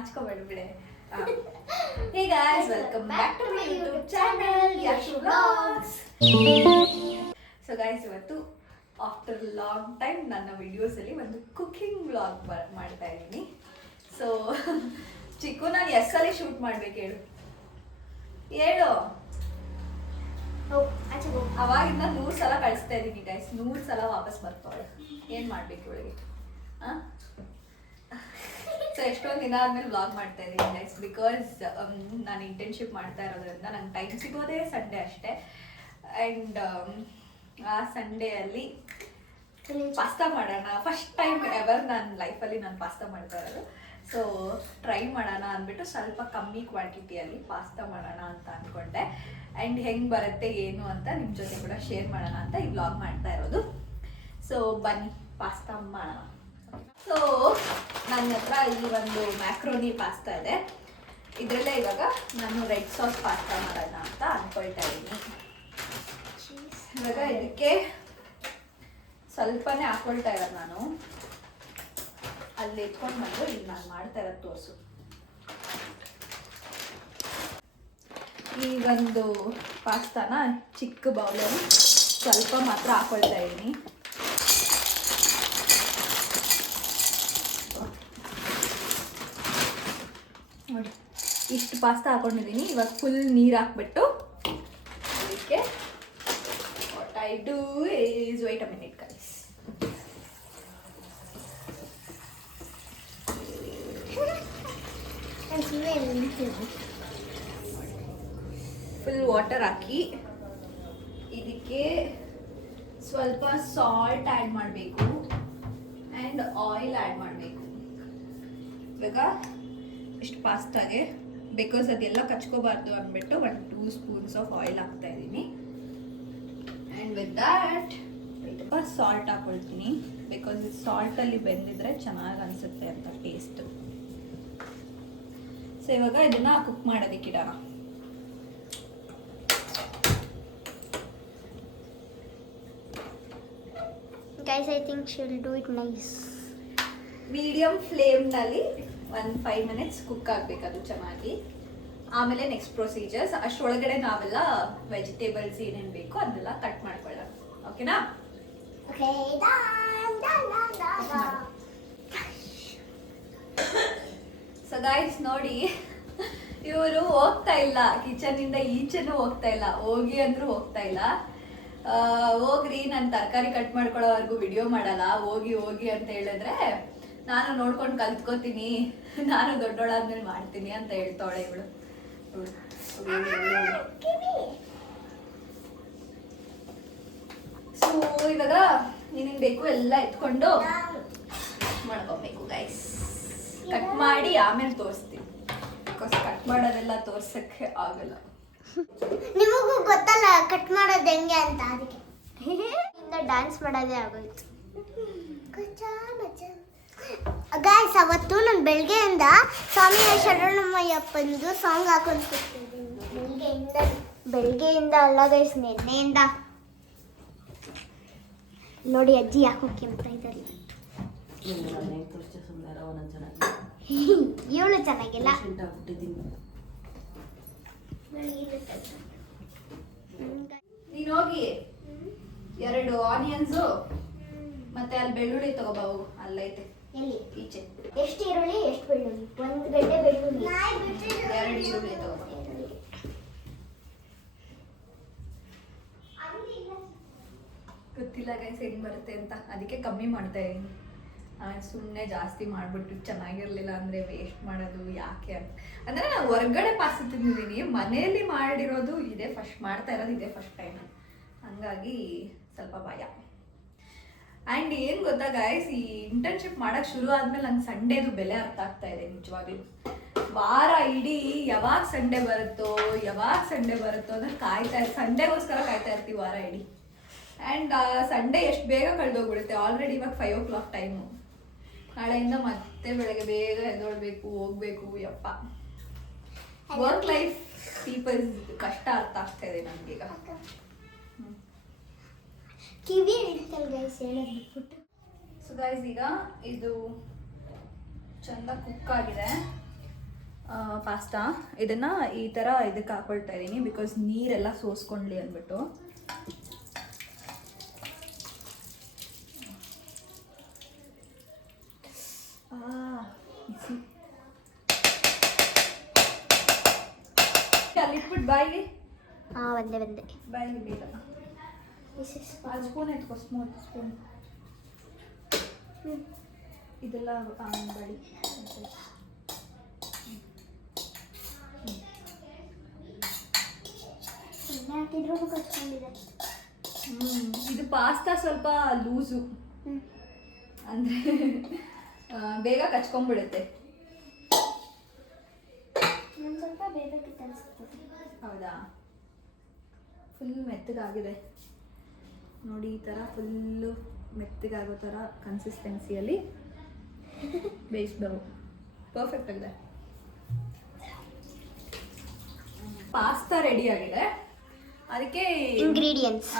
ನಾಚ್ಕೋಬೇಡ್ಬಿಡೆ. Hey guys, welcome back to my YouTube channel, Yashu Vlogs. So guys, ಇವತ್ತು after long time ನನ್ನ ವಿಡಿಯೋಸಲ್ಲಿ ಒಂದು cooking vlog ಮಾಡ್ತಾ ಇದ್ದೀನಿ. So ಚಿಕ್ಕು ನಾನು ಎಸ್ಸಲ್ಲಿ ಶೂಟ್ ಮಾಡ್ಬೇಕು ಹೇಳು ಅವಾಗಿಂದ 100 ಸಲ ಕಳಿಸ್ತಾ ಇದ್ದೀನಿ ಗೈಸ್, 100 ಸಲ ವಾಪಸ್ ಬರ್ತಾಳೆ. ಏನು ಮಾಡ್ಬೇಕು ಇವಳಿಗೆ? ಸೊ ಎಷ್ಟೊಂದು ದಿನ ಆದ್ಮೇಲೆ ವ್ಲಾಗ್ ಮಾಡ್ತಾ ಇದ್ದೀನಿ ಗೈಸ್, ಬಿಕಾಸ್ ನಾನು ಇಂಟರ್ನ್ಶಿಪ್ ಮಾಡ್ತಾ ಇರೋದ್ರಿಂದ ನಂಗೆ ಟೈಮ್ ಸಿಗೋದೇ ಸಂಡೇ ಅಷ್ಟೇ. ಆ್ಯಂಡ್ ಆ ಸಂಡೇಯಲ್ಲಿ ಪಾಸ್ತಾ ಮಾಡೋಣ. ಫಸ್ಟ್ ಟೈಮ್ ಎವರ್ ನನ್ನ ಲೈಫಲ್ಲಿ ನಾನು ಪಾಸ್ತಾ ಮಾಡ್ತಾ ಇರೋದು. ಸೊ ಟ್ರೈ ಮಾಡೋಣ ಅಂದ್ಬಿಟ್ಟು ಸ್ವಲ್ಪ ಕಮ್ಮಿ ಕ್ವಾಂಟಿಟಿಯಲ್ಲಿ ಪಾಸ್ತಾ ಮಾಡೋಣ ಅಂತ ಅಂದ್ಕೊಂಡೆ. ಆ್ಯಂಡ್ ಹೆಂಗೆ ಬರುತ್ತೆ ಏನು ಅಂತ ನಿಮ್ಮ ಜೊತೆ ಕೂಡ ಶೇರ್ ಮಾಡೋಣ ಅಂತ ಈ ವ್ಲಾಗ್ ಮಾಡ್ತಾ ಇರೋದು. ಸೊ ಬನ್ನಿ ಪಾಸ್ತಾ ಮಾಡೋಣ. ಸೊ ನನ್ನ ಹತ್ರ ಈ ಒಂದು ಮ್ಯಾಕ್ರೋನಿ ಪಾಸ್ತಾ ಇದೆ. ಇದರಲ್ಲೇ ಇವಾಗ ನಾನು ರೆಡ್ ಸಾಸ್ ಪಾಸ್ತಾ ಮಾಡೋಣ ಅಂತ ಅಂದ್ಕೊಳ್ತಾ ಇದ್ದೀನಿ. ಇವಾಗ ಇದಕ್ಕೆ ಸ್ವಲ್ಪನೇ ಹಾಕ್ಕೊಳ್ತಾ ಇರೋದು ನಾನು. ಅಲ್ಲಿ ಇಟ್ಕೊಂಡು ಬಂದು ಈಗ ನಾನು ಮಾಡ್ತಾ ಇರೋದು ತೋರಿಸು. ಈ ಒಂದು ಪಾಸ್ತಾನ ಚಿಕ್ಕ ಬೌಲಲ್ಲಿ ಸ್ವಲ್ಪ ಮಾತ್ರ ಹಾಕ್ಕೊಳ್ತಾ ಇದ್ದೀನಿ. ನೋಡಿ ಇಷ್ಟು ಪಾಸ್ತಾ ಹಾಕೊಂಡಿದ್ದೀನಿ. ಇವಾಗ ಫುಲ್ ನೀರು ಹಾಕ್ಬಿಟ್ಟು ಅದಕ್ಕೆ what I do is wait a minute guys. Full water ಹಾಕಿ ಇದಕ್ಕೆ ಸ್ವಲ್ಪ ಸಾಲ್ಟ್ ಆ್ಯಡ್ ಮಾಡಬೇಕು ಆ್ಯಂಡ್ ಆಯಿಲ್ ಆ್ಯಡ್ ಮಾಡಬೇಕು. ಇವಾಗ ಇಷ್ಟು ಪಾಸ್ತಾಗೆ ಬಿಕಾಸ್ ಅದೆಲ್ಲ ಕಚ್ಕೋಬಾರ್ದು ಅಂದ್ಬಿಟ್ಟು 1-2 ಸ್ಪೂನ್ಸ್ ಆಫ್ ಆಯಿಲ್ ಹಾಕ್ತಾ ಇದ್ದೀನಿ. ಆ್ಯಂಡ್ ವಿತ್ ದ್ಯಾಟ್ ಸ್ವಲ್ಪ ಸಾಲ್ಟ್ ಹಾಕೊಳ್ತೀನಿ, ಬಿಕಾಸ್ ಸಾಲ್ಟಲ್ಲಿ ಬೆಂದಿದ್ರೆ ಚೆನ್ನಾಗಿ ಅನಿಸುತ್ತೆ ಅಂತ ಟೇಸ್ಟು. ಸೊ ಇವಾಗ ಇದನ್ನು ಕುಕ್ ಮಾಡೋದಕ್ಕೆ ಇಡೋಣ. Guys, I think she'll do it nice. Medium ಫ್ಲೇಮ್ನಲ್ಲಿ 1-5 ಮಿನಿಟ್ಸ್ ಕುಕ್ ಆಗಬೇಕು ಅದು ಚೆನ್ನಾಗಿ. ಆಮೇಲೆ ನೆಕ್ಸ್ಟ್ ಪ್ರೊಸೀಜರ್ಸ್. ಅಷ್ಟರೊಳಗಡೆ ನಾವೆಲ್ಲ ವೆಜಿಟೇಬಲ್ಸ್ ಏನೇನು ಬೇಕೋ ಅದನ್ನೆಲ್ಲ ಕಟ್ ಮಾಡ್ಕೊಳ್ಳೋಣ. ಓಕೆನಾ? Okay, ಸೊ ಗೈಸ್ ನೋಡಿ, ಇವರು ಹೋಗ್ತಾ ಇಲ್ಲ ಕಿಚನಿಂದ ಈಚೆನೂ ಹೋಗ್ತಾ ಇಲ್ಲ. ಹೋಗಿ ಅಂದ್ರೂ ಹೋಗ್ತಾ ಇಲ್ಲ. ಹೋಗ್ರಿ ನಾನು ತರಕಾರಿ ಕಟ್ ಮಾಡ್ಕೊಳ್ಳೋವರೆಗೂ ವಿಡಿಯೋ ಮಾಡಲ್ಲ, ಹೋಗಿ ಹೋಗಿ ಅಂತ ಹೇಳಿದ್ರೆ ನಾನು ನೋಡ್ಕೊಂಡು ಕಲ್ತ್ಕೋತೀನಿ, ನಾನು ದೊಡ್ಡೋಳಾದ್ಮೇಲೆ ಮಾಡ್ತೀನಿ ಅಂತ ಹೇಳ್ತಾಳೆ ಇವಳು. ಸೊ ಇವಾಗ ಏನೇನು ಬೇಕು ಎಲ್ಲ ಎತ್ಕೊಂಡು ಮಾಡ್ಕೊಬೇಕು ಗೈಸ್. ಕಟ್ ಮಾಡಿ ಆಮೇಲೆ ತೋರಿಸ್ತೀನಿ, ಬಿಕಾಸ್ ಕಟ್ ಮಾಡೋದೆಲ್ಲ ತೋರ್ಸಕ್ಕೆ ಆಗಲ್ಲ. ನಿಮಗೂ ಗೊತ್ತಲ್ಲ ಕಟ್ ಮಾಡೋದು ಹೆಂಗೆ ಅಂತ, ಅದಕ್ಕೆ ಡ್ಯಾನ್ಸ್ ಮಾಡೋದೇ ಆಗೋಯ್ತು. ಗಾಯ್ಸ್, ಅವತ್ತು ನಾನು ಬೆಳಗ್ಗೆಯಿಂದ ಸ್ವಾಮಿ ಶರಣಮ್ಮಯ್ಯಪ್ಪಂದು ಸಾಂಗ್ ಹಾಕೊಂಡು ಬೆಳಗ್ಗೆಯಿಂದ ಅಲ್ಲ ಗೈಸ್, ನಿನ್ನೆಯಿಂದ. ನೋಡಿ ಅಜ್ಜಿ ಯಾಕೋಕೆ ಅಂತ ಇದ್ದಾರೆ. ಇವಳು ಚೆನ್ನಾಗಿಲ್ಲ. ನೀನು ಹೋಗಿ 2 ಆನಿಯನ್ಸು ಮತ್ತೆ ಅಲ್ಲಿ ಬೆಳ್ಳುಳ್ಳಿ ತಗೋಬಾ. ಹೋಗು, ಅಲ್ಲೈತೆ ಎಲ್ಲಿ ಈಚೆ. ಎಷ್ಟು ಈರುಳ್ಳಿ ಎಷ್ಟು ಬೆಳ್ಳುಳ್ಳಿ? 1 ಗಡ್ಡೆ ಬೆಳ್ಳುಳ್ಳಿ, 2 ಈರುಳ್ಳಿ ತಗೋಬಾ. ಗೊತ್ತಿಲ್ಲ ಗೈಸ್ ಹೆಂಗ್ ಬರುತ್ತೆ ಅಂತ, ಅದಕ್ಕೆ ಕಮ್ಮಿ ಮಾಡ್ತಾ ಇದ್ದೀನಿ. ಸುಮ್ಮನೆ ಜಾಸ್ತಿ ಮಾಡಿಬಿಟ್ಟು ಚೆನ್ನಾಗಿರ್ಲಿಲ್ಲ ಅಂದರೆ ವೇಸ್ಟ್ ಮಾಡೋದು ಯಾಕೆ ಅಂತ. ಅಂದರೆ ನಾನು ಹೊರಗಡೆ ಪಾಸ್ತಾ ತಿಂದಿದ್ದೀನಿ, ಮನೆಯಲ್ಲಿ ಮಾಡಿರೋದು ಇದೇ ಫಸ್ಟ್, ಮಾಡ್ತಾ ಇರೋದು ಇದೇ ಫಸ್ಟ್ ಟೈಮ್. ಹಂಗಾಗಿ ಸ್ವಲ್ಪ ಭಯ. ಆ್ಯಂಡ್ ಏನು ಗೊತ್ತಾ ಗಾಯ್ಸ್, ಈ ಇಂಟರ್ನ್ಶಿಪ್ ಮಾಡೋಕ್ಕೆ ಶುರು ಆದಮೇಲೆ ನಂಗೆ ಸಂಡೇದು ಬೆಲೆ ಅರ್ಥ ಆಗ್ತಾ ಇದೆ ನಿಜವಾಗ್ಲೂ. ವಾರ ಇಡೀ ಯಾವಾಗ ಸಂಡೇ ಬರುತ್ತೋ ಅಂದರೆ ಸಂಡೇಗೋಸ್ಕರ ಕಾಯ್ತಾ ಇರ್ತೀವಿ ವಾರ ಇಡೀ. ಆ್ಯಂಡ್ ಸಂಡೇ ಎಷ್ಟು ಬೇಗ ಕಳೆದೋಗ್ಬಿಡುತ್ತೆ. ಆಲ್ರೆಡಿ ಇವಾಗ 5 o'clock ಟೈಮು. ನಾಳೆಯಿಂದ ಮತ್ತೆ ಬೆಳಗ್ಗೆ ಬೇಗ ಎದ್ದೊಳ್ಬೇಕು, ಹೋಗ್ಬೇಕು. ಯಪ್ಪ, ವರ್ಕ್ ಲೈಫ್ ಪೀಪಲ್ಸ್ ಕಷ್ಟ ಅರ್ಥ ಆಗ್ತಾ ಇದೆ ನಮಗೀಗ. ಕಿವಿ ಹಿಡಿತಲ್ ಗೈಸ್ ಹೇಳೋದು. ಸೊ ಗೈಸ್, ಈಗ ಇದು ಚಂದ ಕುಕ್ ಆಗಿದೆ. ಪಾಸ್ತಾ. ಇದನ್ನು ಈ ಥರ ಇದಕ್ಕೆ ಹಾಕೊಳ್ತಾ ಇದ್ದೀನಿ ಬಿಕಾಸ್ ನೀರೆಲ್ಲ ಸೋಸ್ಕೊಂಡ್ಲಿ ಅಂದ್ಬಿಟ್ಟು. ಅಲ್ಲಿಟ್ಬಿಟ್ಟು ಬಾಯಿಗೆ. ಒಂದೇ ಬಾಯಿಗೆ ಬೇಗ. ಸ್ಪೂನ್ ಎತ್ಕೋ, ಸ್ಪೂನ್. ಇದೆಲ್ಲ ಬಾಡಿ. ಇದು ಪಾಸ್ತಾ ಸ್ವಲ್ಪ ಲೂಸು ಅಂದರೆ ಬೇಗ ಕಚ್ಕೊಂಡ್ಬಿಡುತ್ತೆ. ಸ್ವಲ್ಪ ಬೇಬೇಕಿತ್ತು ಅನಿಸುತ್ತೆ. ಹೌದಾ? ಫುಲ್ ಮೆತ್ತಗಾಗಿದೆ ನೋಡಿ. ಈ ಥರ ಫುಲ್ಲು ಮೆತ್ತಗಾಗೋ ಥರ ಕನ್ಸಿಸ್ಟೆನ್ಸಿಯಲ್ಲಿ ಬೇಯಿಸ್ಬೇಕು. ಪರ್ಫೆಕ್ಟ್ ಆಗಿದೆ. ಪಾಸ್ತಾ ರೆಡಿ ಆಗಿದೆ. ಅದಕ್ಕೆ ಇಂಗ್ರೀಡಿಯೆಂಟ್ಸ್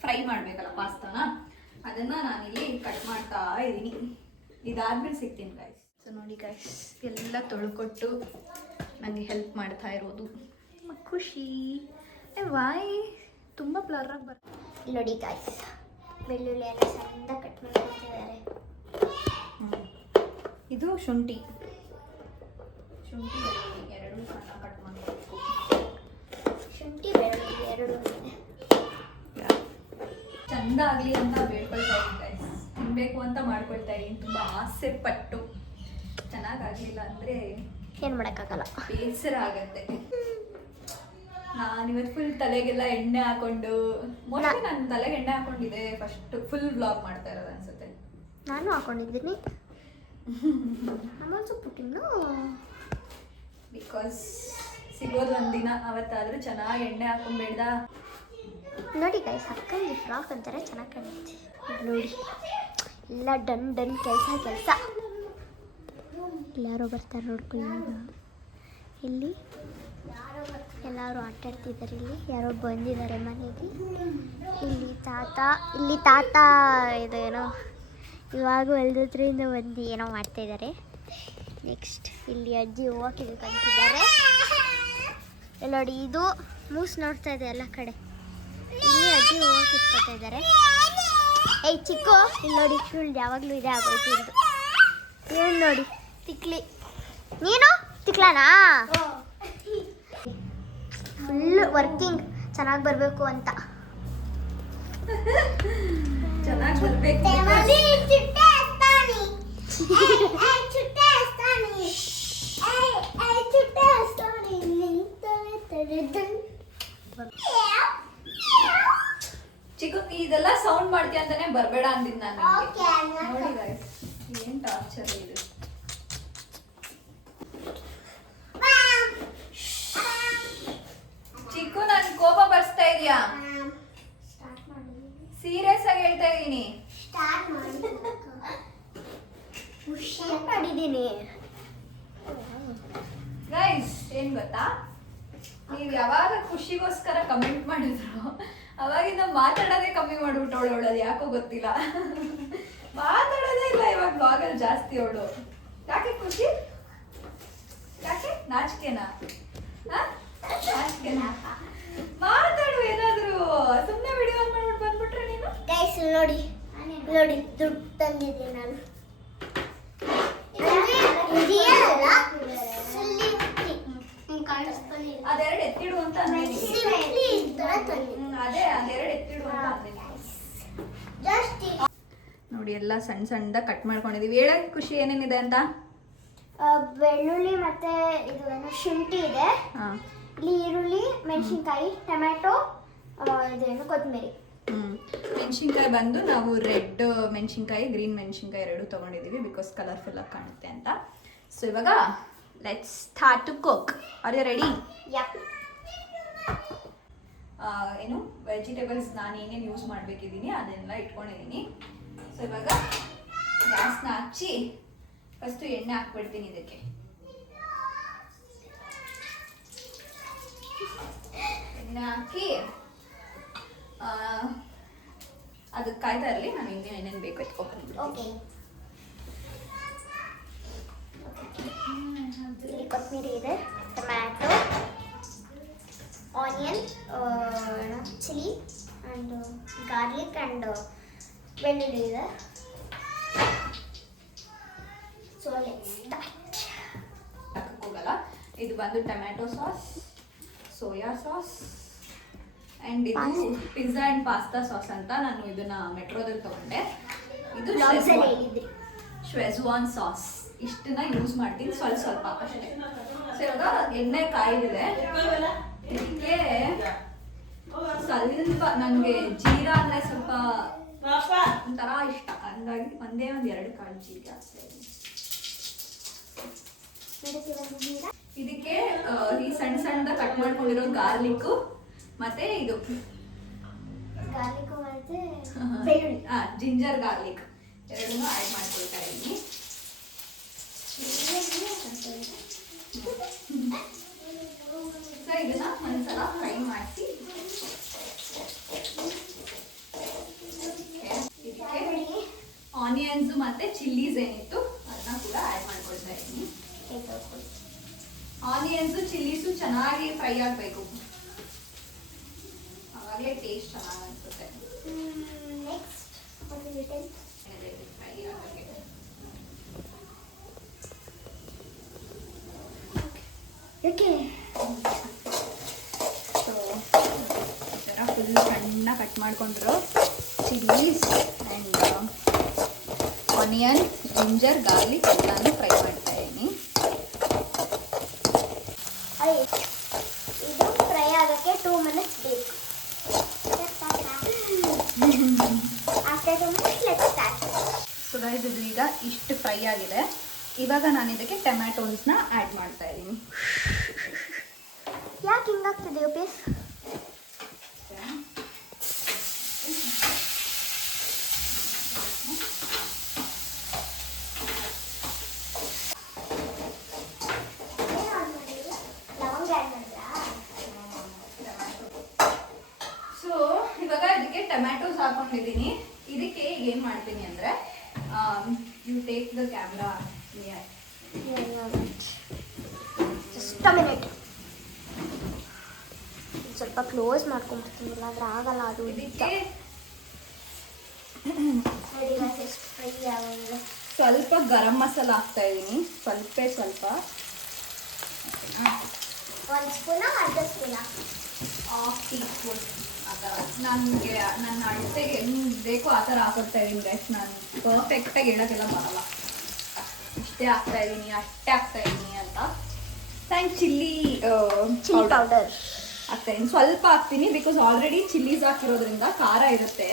ಫ್ರೈ ಮಾಡಬೇಕಲ್ಲ ಪಾಸ್ತಾನ, ಅದನ್ನು ನಾನಿಲ್ಲಿ ಕಟ್ ಮಾಡ್ತಾ ಇದ್ದೀನಿ. ಇದಾದ್ಮೇಲೆ ಸಿಗ್ತೀನಿ ಗೈಸ್. ಸೊ ನೋಡಿ ಗೈಸ್, ಎಲ್ಲ ತೊಳ್ಕೊಟ್ಟು ನನಗೆ ಹೆಲ್ಪ್ ಮಾಡ್ತಾ ಇರೋದು ಖುಷಿ. ವಾಯ್ ತುಂಬ ಬ್ಲರ್ರಾಗಿ ಬರ್ತದೆ ನೋಡಿ ಗೈಸ್. ಬೆಳ್ಳುಳ್ಳಿ ಎಲ್ಲ ಸಣ್ಣ ಕಟ್ ಮಾಡ್ತಿದ್ದಾರೆ. ಇದು ಶುಂಠಿ ಬೆಳ್ಳುಳ್ಳಿ ಎರಡೂ ಸಣ್ಣ ಕಟ್ ಮಾಡಬೇಕು. ಶುಂಠಿ ಬೆಳ್ಳುಳ್ಳಿ ಎರಡೂ ಚಂದ ಆಗಲಿ ಅಂತ ಬೇಡ್ಕೊಳ್ತಾ ಇದ್ದೀನಿ ಗೈಸ್. ತಿನ್ನಬೇಕು ಅಂತ ಮಾಡ್ಕೊಳ್ತಾ ಇದ್ದೀನಿ ತುಂಬ ಆಸೆ ಪಟ್ಟು. ಚೆನ್ನಾಗಾಗಲಿಲ್ಲ ಅಂದರೆ ಏನು ಮಾಡೋಕ್ಕಾಗಲ್ಲ, ಬೇಸರ ಆಗತ್ತೆ. ನಾನಿವತ್ತು ಫುಲ್ ತಲೆಗೆಲ್ಲ ಎಣ್ಣೆ ಹಾಕೊಂಡು, ಮೋಸ್ಟ್ಲಿ ನಾನು ತಲೆಗೆ ಎಣ್ಣೆ ಹಾಕೊಂಡಿದ್ದೆ ಫಸ್ಟ್ ಫುಲ್ ವ್ಲಾಗ್ ಮಾಡ್ತಾ ಇರೋದು ಅನ್ಸುತ್ತೆ. ನಾನು ಹಾಕೊಂಡಿದ್ದೀನಿ. ಆಲ್ಸೋ ಪುಟ್ಟಿಂಗ್ ಬಿಕಾಸ್ ಸಿಗೋದು ಒಂದಿನ, ಅವತ್ತಾದ್ರೂ ಚೆನ್ನಾಗಿ ಎಣ್ಣೆ ಹಾಕೊಂಡ್ಬೇಡ್ದ. ನೋಡಿ ಗೈಸ್, ಅಕ್ಕಂಗೆ ಫ್ರಾಕ್ ಅಂತಾರೆ ಚೆನ್ನಾಗಿ ಕಾಣುತ್ತೆ. ನೋಡಿ ಎಲ್ಲ ಡನ್ ಕೆಲಸ. ಎಲ್ಲರೂ ಬರ್ತಾರೆ ನೋಡ್ಕೊಳ್ಳಿ. ಇಲ್ಲಿ ಎಲ್ಲರೂ ಆಟಾಡ್ತಿದ್ದಾರೆ. ಇಲ್ಲಿ ಯಾರೋ ಬಂದಿದ್ದಾರೆ ಮನೆಗೆ. ಇಲ್ಲಿ ತಾತ ಇದೇನೋ ಇವಾಗ ಹೊಲ್ದ್ರಿಂದ ಬಂದು ಏನೋ ಮಾಡ್ತಾಯಿದ್ದಾರೆ. ನೆಕ್ಸ್ಟ್ ಇಲ್ಲಿ ಅಜ್ಜಿ ಹೂವು ಕಿಳ್ಕೊಂತಿದ್ದಾರೆ. ನೋಡಿ ಇದು ಮೂಸ್ ನೋಡ್ತಾ ಇದೆ ಎಲ್ಲ ಕಡೆ. ಇಲ್ಲಿ ಅಜ್ಜಿ ಹೂವು ಕಿತ್ಕೊತಾ ಇದ್ದಾರೆ. ಏಯ್ ಚಿಕ್ಕು, ಇಲ್ಲಿ ನೋಡಿ ಶುಳ್ಳು ಯಾವಾಗಲೂ ಇದೆ ಆಗೋಯ್ತು ಇದು. ಏನು ನೋಡಿ ತಿಕ್ಲಿ, ನೀನು ತಿಕ್ಲಾನಾ? ಫುಲ್ ವರ್ಕಿಂಗ್ ಚೆನ್ನಾಗಿ ಬರಬೇಕು ಅಂತ. ಚೆನ್ನಾಗಿ ಬರಬೇಕು. ಚಿಕ್ಕ ಇದೆಲ್ಲ ಸೌಂಡ್ ಮಾಡ್ತೀಯ ಅಂತಾನೆ ಬರಬೇಡ ಅಂದಿದ್ದು ನಾನು. ನೋಡಿ ಗೈಸ್, ಏನ್ ಟಾರ್ಚರ್ ಇದು. ಚಿಕ್ಕು, ನನ್ ಕೋಪ ಬರ್ಸ್ತಾ ಇದೀಯಾ? ಸೀರಿಯಸ್ ಆಗಿ ಹೇಳ್ತಾ ಇದೀನಿ. ಮಾಡಿದ್ದೀನಿ ಗೈಸ್. ಏನ್ ಗೊತ್ತಾ, ನೀವ್ ಯಾವಾಗ ಖುಷಿಗೋಸ್ಕರ ಕಮೆಂಟ್ ಮಾಡಿದ್ರು ಅವಾಗಿಂದ ಮಾತಾಡೋದೇ ಕಮ್ಮಿ ಮಾಡ್ಬಿಟ್ಟು ಅವಳು ಯಾಕೋ ಗೊತ್ತಿಲ್ಲ. ಮಾತಾಡೋದೇ ಇಲ್ಲ ಇವಾಗ ಬ್ಲಾಗಲ್ಲಿ ಜಾಸ್ತಿ ಅವಳು. ಯಾಕೆ ಖುಷಿ? ಯಾಕೆ ನಾಚಿಕೆನಾ? ನಾಚಿಕೆನಾ? ಮಾತಾಡು ಏನಾದ್ರು. ಸುಮ್ಮನೆ ವಿಡಿಯೋ ಆನ್ ಮಾಡ್ಬಿಟ್ಟು ಬಂದ್ಬಿಟ್ರೆ ನೀನು. ಗೈಸ್ ನೋಡಿ ದುಡ್ಡು ತಂದಿದ್ದೀನಿ ನಾನು. ಅದೆರಡು ಎತ್ತಿಡು ಅಂತ ಅದೇ ಅದೆರಡು ಎತ್ತಿಡು ಅಂತ ನೋಡಿ. ಎಲ್ಲ ಸಣ್ಣ ಸಣ್ಣದಾಗಿ ಕಟ್ ಮಾಡ್ಕೊಂಡಿದೀವಿ. ಹೇಳಕ್ಕೆ ಖುಷಿ ಏನೇನಿದೆ ಅಂತ. ಬೆಳ್ಳುಳ್ಳಿ ಮತ್ತೆ ಇದು ಏನೋ ಶುಂಠಿ ಇದೆ. ಇಲ್ಲಿ ಈರುಳ್ಳಿ, ಮೆಣಸಿನ್ಕಾಯಿ, ಟೊಮ್ಯಾಟೊ, ಇದೇನು ಕೊತ್ತಂಬರಿ. ಮೆಣಸಿನ್ಕಾಯಿ ಬಂದು ನಾವು ರೆಡ್ ಮೆಣಸಿನ್ಕಾಯಿ, ಗ್ರೀನ್ ಮೆಣಸಿನ್ಕಾಯಿ ಎರಡೂ ತೊಗೊಂಡಿದ್ದೀವಿ ಬಿಕಾಸ್ ಕಲರ್ಫುಲ್ ಆಗಿ ಕಾಣುತ್ತೆ ಅಂತ. ಸೊ ಇವಾಗ let's start to cook. Are you ready? ಏನು ವೆಜಿಟೇಬಲ್ಸ್ ನಾನು ಏನೇನು ಯೂಸ್ ಮಾಡಬೇಕಿದ್ದೀನಿ ಅದನ್ನೆಲ್ಲ ಇಟ್ಕೊಂಡಿದ್ದೀನಿ. ಸೊ ಇವಾಗ ಗ್ಯಾಸ್ನ ಹಚ್ಚಿ ಫಸ್ಟು ಎಣ್ಣೆ ಹಾಕ್ಬಿಡ್ತೀನಿ ಇದಕ್ಕೆ. ಎಣ್ಣೆ ಹಾಕಿ ಅದಕ್ಕೆ ಕಾಯ್ತಾ ಇರಲಿ. ನಾನು ಇನ್ನೂ ಏನೇನು ಬೇಕು ಎತ್ಕೊಬಂದ್ಬಿಡ್ತೀನಿ. ಕೊತ್ತಂಬರಿ ಇದೆ, tomato, onion, chilli and garlic and ಬೆಳ್ಳುಳ್ಳಿ ಇದೆ. ಸೊ ಹೋಗಲ್ಲ. ಇದು ಬಂದು tomato sauce, soya sauce and ಇದು ಪಿಜ್ಜಾ ಆ್ಯಂಡ್ ಪಾಸ್ತಾ ಸಾಸ್ ಅಂತ ನಾನು ಇದನ್ನ ಮೆಟ್ರೋದಲ್ಲಿ ತಗೊಂಡೆ. ಇದು ಶೆಜ್ವಾನ್ ಸಾಸ್. ಇಷ್ಟನ್ನ ಯೂಸ್ ಮಾಡ್ತೀನಿ ಸ್ವಲ್ಪ ಸ್ವಲ್ಪ ಅಷ್ಟೇ. ಸೊ ಇವಾಗ ಎಣ್ಣೆ ಕಾಯ್ದಿದೆ. ಇದಕ್ಕೆ ಸ್ವಲ್ಪ ನನಗೆ ಜೀರಾ ಅಂದರೆ ಸ್ವಲ್ಪ ಒಂಥರ ಇಷ್ಟ, ಹಂಗಾಗಿ ಒಂದೇ ಒಂದು 2 ಕಾಳು ಜೀರಿಗೆ ಹಾಕ್ತಾ ಇದ್ದೀನಿ. ಇದಕ್ಕೆ ಈ ಸಣ್ಣ ಸಣ್ಣದ ಕಟ್ ಮಾಡ್ಕೊಂಡಿರೋ ಗಾರ್ಲಿಕ್ ಮತ್ತೆ ಇದು ಜಿಂಜರ್ ಗಾರ್ಲಿಕ್ ಎರಡನ್ನೂ ಆ್ಯಡ್ ಮಾಡ್ಕೊಳ್ತಾ ಇದ್ದೀನಿ. ಸೊ ಇದನ್ನ ಒಂದ್ಸಲ ಫ್ರೈ ಮಾಡಿಸಿ ಇದಕ್ಕೆ ಆನಿಯನ್ಸ್ ಮತ್ತೆ ಚಿಲ್ಲೀಸ್ ಏನಿತ್ತು ಅದನ್ನ ಕೂಡ ಆ್ಯಡ್ ಮಾಡ್ಕೊಳ್ತಾ ಇದ್ದೀನಿ. ಆನಿಯನ್ಸು ಚಿಲ್ಲೀಸು ಚೆನ್ನಾಗಿ ಫ್ರೈ ಆಗಬೇಕು, ಆವಾಗಲೇ ಟೇಸ್ಟ್ ಚೆನ್ನಾಗಿ ಅನಿಸುತ್ತೆ. ಫ್ರೈ ಆಗೋಕ್ಕೆ ಸೊ ಈ ಥರ ಫುಲ್ ಸಣ್ಣ ಕಟ್ ಮಾಡ್ಕೊಂಡಿರೋ chillies and onion, ginger, garlic ಎಲ್ಲಾನು ಫ್ರೈ ಮಾಡ್ತಾ ಇದ್ದೀನಿ. ಇದು ಫ್ರೈ ಆಗೋಕ್ಕೆ 2 ಮಿನಿಟ್ಸ್ ಬೇಕು. After 2 minutes let's start. So guys ಇದು ಈಗ ಇಷ್ಟು ಫ್ರೈ ಆಗಿದೆ. ಇವಾಗ ನಾನು ಇದಕ್ಕೆ ಟೊಮ್ಯಾಟೋಸ್ನ ಆ್ಯಡ್ ಮಾಡ್ತಾ ಇದ್ದೀನಿ. ಯಾಕೆ ಹಿಂಗಾಗ್ತಿದೆಯೋ ಪೀಸ್? ಸೊ ಇವಾಗ ಇದಕ್ಕೆ ಟೊಮ್ಯಾಟೋಸ್ ಹಾಕೊಂಡಿದ್ದೀನಿ. ಇದಕ್ಕೆ ಏನು ಮಾಡ್ತೀನಿ ಅಂದರೆ you take the camera near. Just a minute. ಸ್ವಲ್ಪ ಕ್ಲೋಸ್ ಮಾಡ್ಕೊಂಡ್ಬಿಡ್ತೀನಿ, ಇಲ್ಲಾಂದ್ರೆ ಆಗಲ್ಲ. ಅದು ಇದಕ್ಕೆ ಎಷ್ಟು ಫ್ರೈ ಆಗೋದಿಲ್ಲ. ಸ್ವಲ್ಪ ಗರಂ ಮಸಾಲ ಹಾಕ್ತಾ ಇದ್ದೀನಿ, ಸ್ವಲ್ಪ 1 ಸ್ಪೂನ, ಅರ್ಧ ಸ್ಪೂನ, 1/2 ಟೀ ಸ್ಪೂನ್ ಆ ಥರ. ನನಗೆ ನನ್ನ ಅಳತೆಗೆ ಹೆಂಗೆ ಬೇಕೋ ಆ ಥರ ಹಾಕೊಡ್ತಾ ಇದ್ದೀನಿ ಗೈಸ್. ನಾನು ಪರ್ಫೆಕ್ಟಾಗಿ ಹೇಳೋಕ್ಕೆಲ್ಲ ಬರಲ್ಲ. ಇಷ್ಟೇ ಹಾಕ್ತಾ ಇದ್ದೀನಿ, ಅಷ್ಟೇ ಹಾಕ್ತಾ ಇದ್ದೀನಿ ಅಂತ. ಚಿಲ್ಲಿ ಪೌಡರ್ ಹಾಕ್ತಾ ಇದ್ದೀನಿ. ಸ್ವಲ್ಪ ಹಾಕ್ತೀನಿ ಬಿಕಾಸ್ ಆಲ್ರೆಡಿ ಚಿಲ್ಲೀಸ್ ಹಾಕಿರೋದ್ರಿಂದ ಖಾರ ಇರುತ್ತೆ.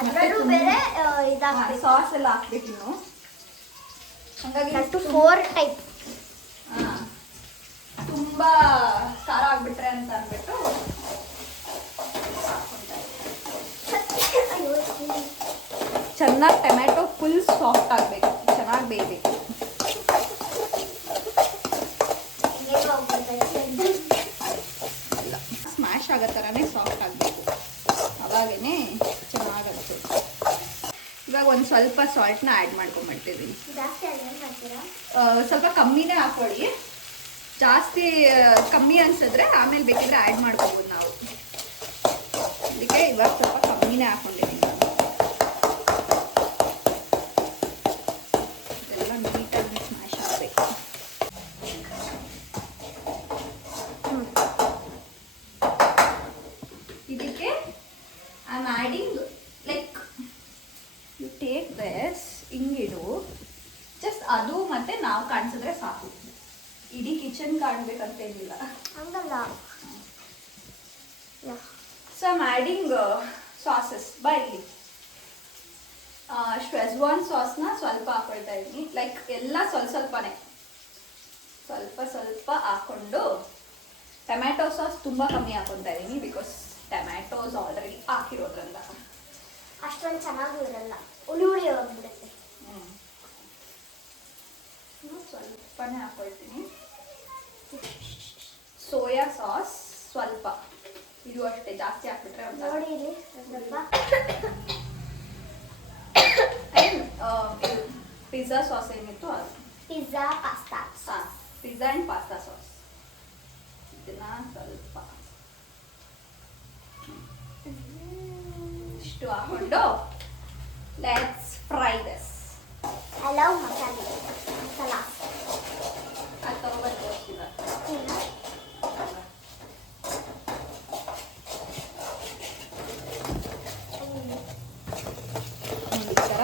ಅದರಲ್ಲೂ ಬೇರೆ ಇದಾಗ್ತದೆ, ಸಾಸ್ ಎಲ್ಲ ಹಾಕ್ಬೇಕು ಇನ್ನು. ಹಾಗಾಗಿ 4 ಟೈಪ್. ತುಂಬ ಖಾರ ಆಗ್ಬಿಟ್ರೆ ಅಂತ ಅಂದ್ಬಿಟ್ಟು ಚೆನ್ನಾಗಿ ಟೊಮ್ಯಾಟೊ ಫುಲ್ ಸಾಫ್ಟ್ ಆಗಬೇಕು, ಚೆನ್ನಾಗಿ ಬೇಯಬೇಕು. ಇಲ್ಲ, ಸ್ಮ್ಯಾಶ್ ಆಗೋ ಥರನೇ ಸಾಫ್ಟ್ ಆಗಬೇಕು, ಅವಾಗೇ ಚೆನ್ನಾಗತ್ತೆ. ಇವಾಗ ಒಂದು ಸ್ವಲ್ಪ ಸಾಲ್ಟ್ನ ಆ್ಯಡ್ ಮಾಡ್ಕೊಂಡ್ಬಿಡ್ತಿದ್ದೀನಿ. ಸ್ವಲ್ಪ ಕಮ್ಮಿನೇ ಹಾಕೊಳ್ಳಿ. ಜಾಸ್ತಿ ಕಮ್ಮಿ ಅನ್ಸಿದ್ರೆ ಆಮೇಲೆ ಬೇಕಿದ್ರೆ ಆ್ಯಡ್ ಮಾಡ್ಕೋಬೋದು ನಾವು. ಅದಕ್ಕೆ ಇವಾಗ ಸ್ವಲ್ಪ ಕಮ್ಮಿನೇ ಹಾಕೊಂಡಿದ್ದೀನಿ ನಾನು. ಇದೆಲ್ಲ ನೀಟಾಗಿ ಸ್ಮ್ಯಾಶ್ ಆಗಬೇಕು. ಇದಕ್ಕೆ I am adding like you take this, ಹಿಂಗಿಡು, ಜಸ್ಟ್ ಅದು ಮತ್ತೆ ನಾವು ಕಾಣಿಸಿದ್ರೆ ಸಾಕು. ಇಡೀ ಕಿಚನ್ ಕಾಣಬೇಕಂತ ಏನಿಲ್ಲ, ಹಂಗಲ್ಲ. So I am adding sauces. ಇಲ್ಲಿ ಶೆಜ್ವಾನ್ ಸಾಸ್ನ ಸ್ವಲ್ಪ ಹಾಕೊಳ್ತಾ ಇದ್ದೀನಿ. ಲೈಕ್ ಎಲ್ಲ ಸ್ವಲ್ಪನೇ ಸ್ವಲ್ಪ ಹಾಕ್ಕೊಂಡು, ಟೊಮ್ಯಾಟೊ ಸಾಸ್ ತುಂಬ ಕಮ್ಮಿ ಹಾಕೊತಾ ಇದ್ದೀನಿ ಬಿಕಾಸ್ ಟೊಮ್ಯಾಟೋಸ್ ಆಲ್ರೆಡಿ ಹಾಕಿರೋದ್ರಿಂದ ಅಷ್ಟೊಂದು ಚೆನ್ನಾಗೂ ಇರಲ್ಲ, ಹುಳಿ ಹೋಗ್ಬಿಡುತ್ತೆ. ಸ್ವಲ್ಪನೇ ಹಾಕೊಳ್ತೀನಿ. ಸೋಯಾ ಸಾಸ್ ಸ್ವಲ್ಪ, ಇದು ಅಷ್ಟೇ, ಜಾಸ್ತಿ ಹಾಕ್ಬಿಟ್ರೆ ನೋಡಿ ಇಲ್ಲಿ ಸ್ವಲ್ಪ. ಪಿಜ್ಜಾ ಸಾಸ್ ಏನಿತ್ತು ಅದು, pizza pasta. Pizza and pasta sauce. ಇದನ್ನ ಸ್ವಲ್ಪ ಇಷ್ಟು ಹಾಕೊಂಡು let's fry this. I love ಮಸಾಲೆ ಮಸಾಲ. ಅದು ತಗೊಬಂದು ಈ ಥರ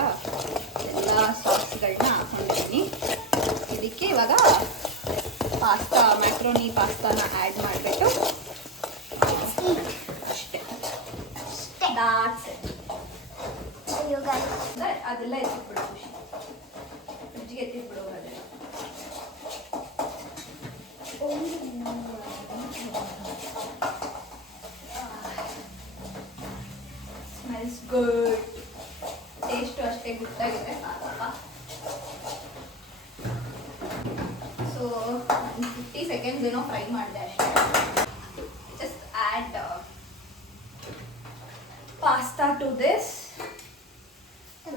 ಎಲ್ಲ ಸಾಸ್ಗಳನ್ನ ಹಾಕೊಂಡಿದ್ದೀನಿ. ಇದಕ್ಕೆ ಇವಾಗ ಪಾಸ್ತಾ ಮ್ಯಾಕ್ರೋನಿ ಪಾಸ್ತಾನ ಆ್ಯಡ್ ಮಾಡಿಬಿಟ್ಟು ಅಷ್ಟೇ, ದಾಟ್ಸ್ ಇಟ್. ಅದೆಲ್ಲ ಎತ್ತಿಟ್ಬಿಡು ಖುಷಿ, ಫ್ರಿಜ್ಜಿಗೆ ಎತ್ತಿಟ್ಬಿಡು ಅದೆಲ್ಲ. Smells good. ಟೇಸ್ಟು ಅಷ್ಟೇ ಗುಡ್ಡಾಗಿದೆ ಸಾಕಪ್ಪ. ಸೊ 50 ಸೆಕೆಂಡ್ಸ್ ಏನೋ ಫ್ರೈ ಮಾಡಿದೆ ಅಷ್ಟೇ. Just add pasta to this.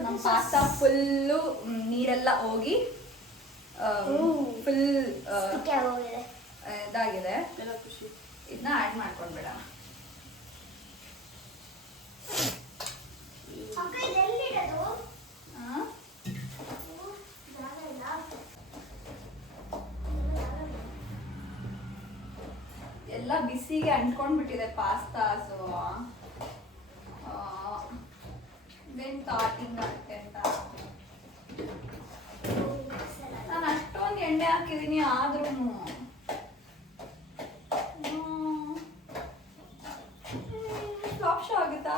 ನಮ್ಮ ಪಾಸ್ತಾ ಫುಲ್ಲು ನೀರೆಲ್ಲ ಹೋಗಿ ಫುಲ್ ಇದಾಗಿದೆ. ಇದನ್ನ ಆ್ಯಡ್ ಮಾಡ್ಕೊಂಡ್ಬಿಡೋಣ. ಎಲ್ಲ ಬಿಸಿಗೆ ಅಂಟ್ಕೊಂಡ್ಬಿಟ್ಟಿದೆ ಪಾಸ್ತಾ. ಸೊ ಇದೇನು ತಾಟಿಂಗ್ ಆಗುತ್ತೆ ಅಂತ ನಾನು ಅಷ್ಟೊಂದು ಎಣ್ಣೆ ಹಾಕಿದ್ದೀನಿ. ಆದ್ರೂ ಫ್ಲಾಪ್ ಶೋ ಆಗುತ್ತಾ?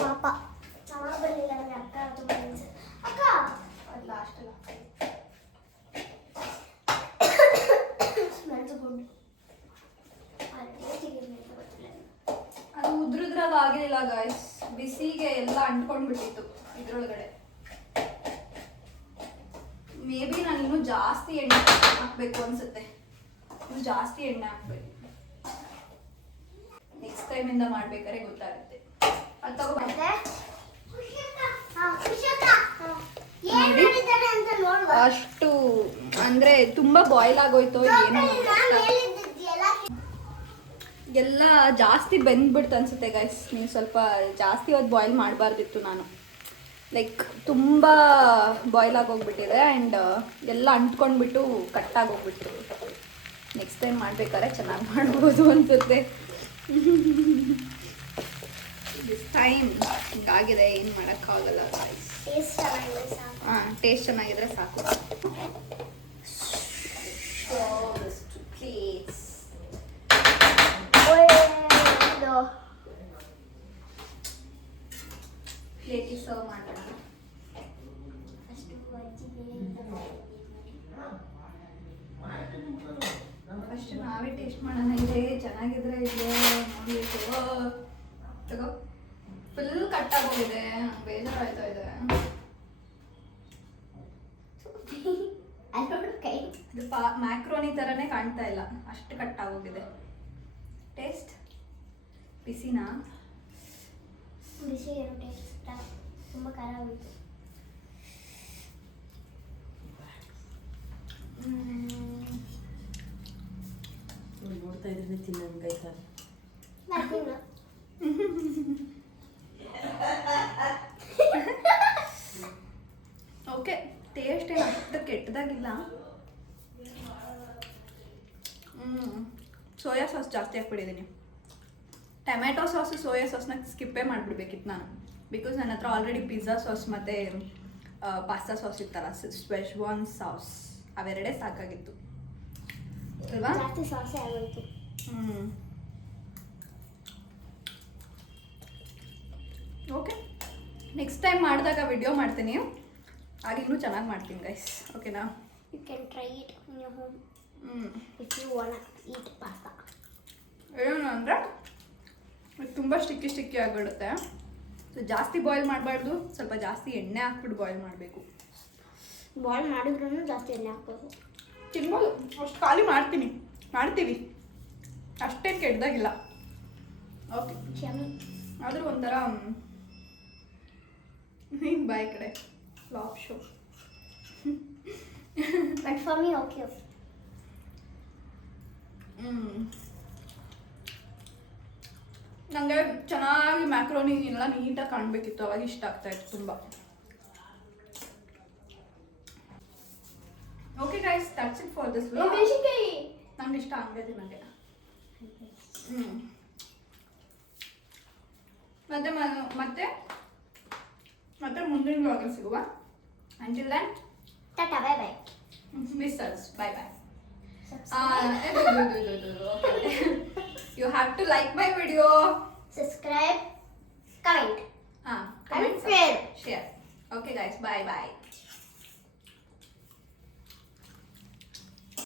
ಪಾಪ ಚೆನ್ನಾಗಿ ಬರಲಿಲ್ಲ ನನಗೆ. ಅಕ್ಕ ತುಂಬ ಅಕ್ಕ ಅದು ಲಾಸ್ಟಲ್ಲ ಸ್ಮೆಲ್ಸ್ ಗುಡ್. ಅದು ಉದ್ರುದ್ರಾಗ ಆಗಿಲ್ಲ ಗಾಯ್ಸ್. ಬಿಸಿಗೆ ಎಲ್ಲ ಅಂಟ್ಕೊಂಡ್ಬಿಟ್ಟಿತ್ತು ಇದ್ರೊಳಗಡೆ. ಮೇ ಬಿ ನಾನು ಇನ್ನೂ ಜಾಸ್ತಿ ಎಣ್ಣೆ ಹಾಕ್ಬೇಕು ಅನ್ಸುತ್ತೆ. ಇನ್ನೂ ಜಾಸ್ತಿ ಎಣ್ಣೆ ಹಾಕ್ಬೇಕು. ನೆಕ್ಸ್ಟ್ ಟೈಮಿಂದ ಮಾಡ್ಬೇಕಾದ್ರೆ ಗೊತ್ತಾಗುತ್ತೆ. ಅದು ತಗೊಬಂದೆ ಅಷ್ಟು ಅಂದ್ರೆ ತುಂಬಾ ಬಾಯ್ಲ್ ಆಗೋಯ್ತು ಏನು ಎಲ್ಲ ಜಾಸ್ತಿ ಬೆಂದ್ಬಿಡ್ತು ಅನ್ಸುತ್ತೆ ಗೈಸ್. ನೀವು ಸ್ವಲ್ಪ ಜಾಸ್ತಿ ಹೊತ್ತು ಬಾಯ್ಲ್ ಮಾಡಬಾರ್ದಿತ್ತು. ನಾನು ಲೈಕ್ ತುಂಬ ಬಾಯ್ಲ್ ಆಗೋಗ್ಬಿಟ್ಟಿದೆ ಆ್ಯಂಡ್ ಎಲ್ಲ ಅಂಟ್ಕೊಂಡ್ಬಿಟ್ಟು ಕಟ್ಟಾಗೋಗ್ಬಿಟ್ಟು. ನೆಕ್ಸ್ಟ್ ಟೈಮ್ ಮಾಡ್ಬೇಕಾದ್ರೆ ಚೆನ್ನಾಗಿ ಮಾಡ್ಬೋದು ಅನ್ಸುತ್ತೆ. ದಿಸ್ ಟೈಮ್ ಹಿಂಗಾಗಿದೆ, ಏನು ಮಾಡೋಕ್ಕಾಗಲ್ಲ ಗೈಸ್. ಹಾಂ, ಟೇಸ್ಟ್ ಚೆನ್ನಾಗಿದ್ರೆ ಸಾಕು. ಪ್ಲೇಟಿಗೆ ಸರ್ವ್ ಮಾಡೋಣ. ಫಸ್ಟ್ ನಾವೇ ಟೇಸ್ಟ್ ಮಾಡೋಣ. ಇದೆ ಚೆನ್ನಾಗಿದ್ರೆ ಇದೆ ನೋಡಬೇಕು. ತಗೋ. ಫುಲ್ ಕಟ್ಟಾಗೋಗಿದೆ, ಬೇಜಾರಾಯ್ತಾ ಇದೆ. ಇದು ಮ್ಯಾಕ್ರೋನಿ ಥರನೇ ಕಾಣ್ತಾ ಇಲ್ಲ, ಅಷ್ಟು ಕಟ್ಟಾಗೋಗಿದೆ. ಟೇಸ್ಟ್ ಬಿಸಿನಾ? ಬಿಸಿ ಏನು ಟೇಸ್ಟ್ ತುಂಬ ಖಾರ ಆಗೋಯ್ತು. ನೋಡ್ತಾ ಇದ್ರೆ ತಿನ್ನಂಗಾಯ್ತಾ? ಓಕೆ, ಟೇಸ್ಟ್ ಏನು ಅಷ್ಟು ಕೆಟ್ಟದಾಗಿಲ್ಲ. ಸೋಯಾ ಸಾಸ್ ಜಾಸ್ತಿ ಹಾಕ್ಬಿಟ್ಟಿದ್ದೀನಿ. ಟೊಮ್ಯಾಟೊ ಸಾಸು ಸೋಯಾ ಸಾಸ್ನ ಸ್ಕಿಪ್ಪೇ ಮಾಡಿಬಿಡ್ಬೇಕಿತ್ತು ನಾನು. ಬಿಕಾಸ್ ನನ್ನ ಹತ್ರ ಆಲ್ರೆಡಿ ಪಿಜ್ಜಾ ಸಾಸ್ ಮತ್ತು ಪಾಸ್ತಾ ಸಾಸ್ ಇತ್ತಲ್ಲ, ಶೆಜ್ವಾನ್ ಸಾಸ್, ಅವೆರಡೇ ಸಾಕಾಗಿತ್ತು ಅಲ್ವಾ? ಜಾಸ್ತಿ ಸಾಸೇ ಆಗೋಯ್ತು. ಓಕೆ, ನೆಕ್ಸ್ಟ್ ಟೈಮ್ ಮಾಡಿದಾಗ ವಿಡಿಯೋ ಮಾಡ್ತೀನಿ. ಆಗ ಇನ್ನೂ ಚೆನ್ನಾಗಿ ಮಾಡ್ತೀನಿ ಗೈಸ್. ಓಕೆನಾ? You can try it in your home if you want eat pasta. ಏನು ಅಂದರೆ ತುಂಬ ಸ್ಟಿಕ್ಕಿ ಆಗಿಬಿಡುತ್ತೆ. ಸೊ ಜಾಸ್ತಿ ಬಾಯ್ಲ್ ಮಾಡಬಾರ್ದು, ಸ್ವಲ್ಪ ಜಾಸ್ತಿ ಎಣ್ಣೆ ಹಾಕ್ಬಿಟ್ಟು ಬಾಯ್ಲ್ ಮಾಡಬೇಕು. ಬಾಯ್ಲ್ ಮಾಡಿದ್ರೂ ಜಾಸ್ತಿ ಎಣ್ಣೆ ಹಾಕ್ಬೇಕು. ತಿನ್ಬೋದು, ಅಷ್ಟು ಖಾಲಿ ಮಾಡ್ತೀವಿ, ಅಷ್ಟೇನು ಕೆಟ್ಟದಾಗಿಲ್ಲ. ಓಕೆ, ಆದರೂ ಒಂಥರ ನೀನು ಬಾಯಿ ಕಡೆ flop show. for me, okay. ನನಗೆ ಚೆನ್ನಾಗಿ ಮ್ಯಾಕ್ರೋನಿ ಎಲ್ಲ ನೀಟಾಗಿ ಕಾಣಬೇಕಿತ್ತು, ಅವಾಗ ಇಷ್ಟ ಆಗ್ತಾ ಇತ್ತು ತುಂಬ. Okay guys, that's it for this vlog. ನಂಗೆ ಇಷ್ಟ ಹಂಗೆ ತಿನ್ನೋಕ್ಕೆ. ಮತ್ತೆ ಮತ್ತೆ ಮುಂದಿನ ವ್ಲಾಗಲ್ಲಿ ಸಿಗುವ. Until then, Tata, bye bye. miss us. Bye bye. Subscribe. Okay. You have to like my video. Subscribe. Comment. Comment, share. share. Okay guys, bye bye.